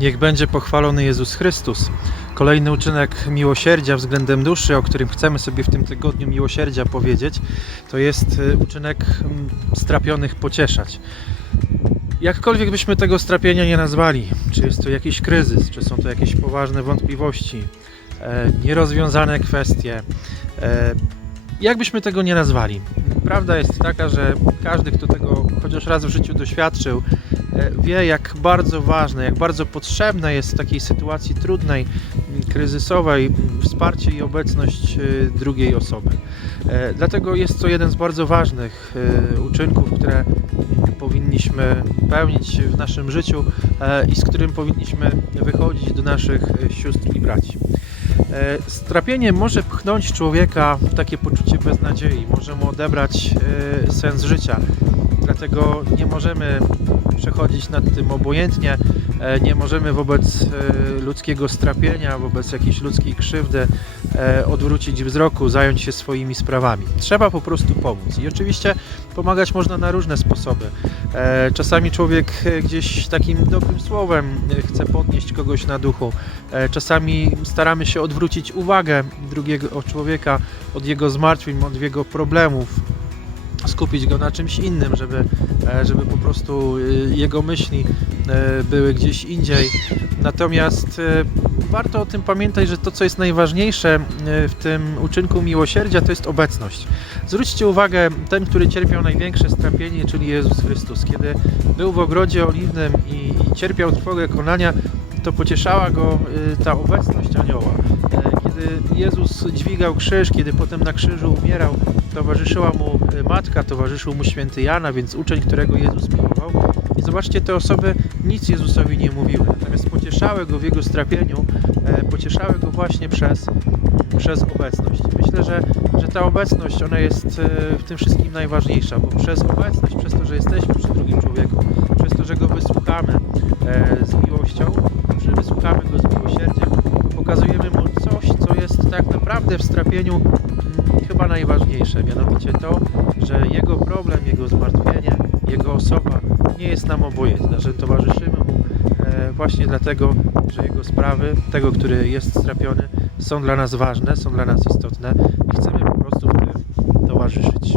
Niech będzie pochwalony Jezus Chrystus. Kolejny uczynek miłosierdzia względem duszy, o którym chcemy sobie w tym tygodniu miłosierdzia powiedzieć, to jest y, uczynek mm, strapionych pocieszać. Jakkolwiek byśmy tego strapienia nie nazwali, czy jest to jakiś kryzys, czy są to jakieś poważne wątpliwości, e, nierozwiązane kwestie, e, jakbyśmy tego nie nazwali. Prawda jest taka, że każdy, kto tego chociaż raz w życiu doświadczył, wie, jak bardzo ważne, jak bardzo potrzebne jest w takiej sytuacji trudnej, kryzysowej wsparcie i obecność e, drugiej osoby. E, Dlatego jest to jeden z bardzo ważnych e, uczynków, które powinniśmy pełnić w naszym życiu e, i z którym powinniśmy wychodzić do naszych e, sióstr i braci. E, Strapienie może pchnąć człowieka w takie poczucie beznadziei, może mu odebrać e, sens życia. Dlatego nie możemy przechodzić nad tym obojętnie, e, nie możemy wobec e, ludzkiego strapienia, wobec jakiejś ludzkiej krzywdy e, odwrócić wzroku, zająć się swoimi sprawami. Trzeba po prostu pomóc. I oczywiście pomagać można na różne sposoby. Czasami człowiek gdzieś takim dobrym słowem chce podnieść kogoś na duchu. Czasami staramy się odwrócić uwagę drugiego człowieka od jego zmartwień, od jego problemów, skupić go na czymś innym, żeby, e, żeby po prostu e, jego myśli e, były gdzieś indziej. Natomiast warto o tym pamiętać, że to, co jest najważniejsze w tym uczynku miłosierdzia, to jest obecność. Zwróćcie uwagę, ten, który cierpiał największe strapienie, czyli Jezus Chrystus, kiedy był w ogrodzie oliwnym i, i cierpiał trwogę konania, to pocieszała go ta obecność anioła. E, Kiedy Jezus dźwigał krzyż, kiedy potem na krzyżu umierał, towarzyszyła mu y, matka, towarzyszył mu święty Jana, więc uczeń, którego Jezus miłował. I zobaczcie, te osoby nic Jezusowi nie mówiły, natomiast pocieszały go w jego strapieniu, e, pocieszały go właśnie przez, przez obecność. Myślę, że, że ta obecność, ona jest e, w tym wszystkim najważniejsza, bo przez obecność, przez to, że jesteśmy przy drugim człowieku, przez to, że go wysłuchamy e, z miłością, że wysłuchamy go z miłosierdziem, pokazujemy mu tak naprawdę w strapieniu chyba najważniejsze, mianowicie to, że jego problem, jego zmartwienie, jego osoba nie jest nam obojętna, że towarzyszymy mu e, właśnie dlatego, że jego sprawy, tego, który jest strapiony, są dla nas ważne, są dla nas istotne i chcemy po prostu w tym towarzyszyć.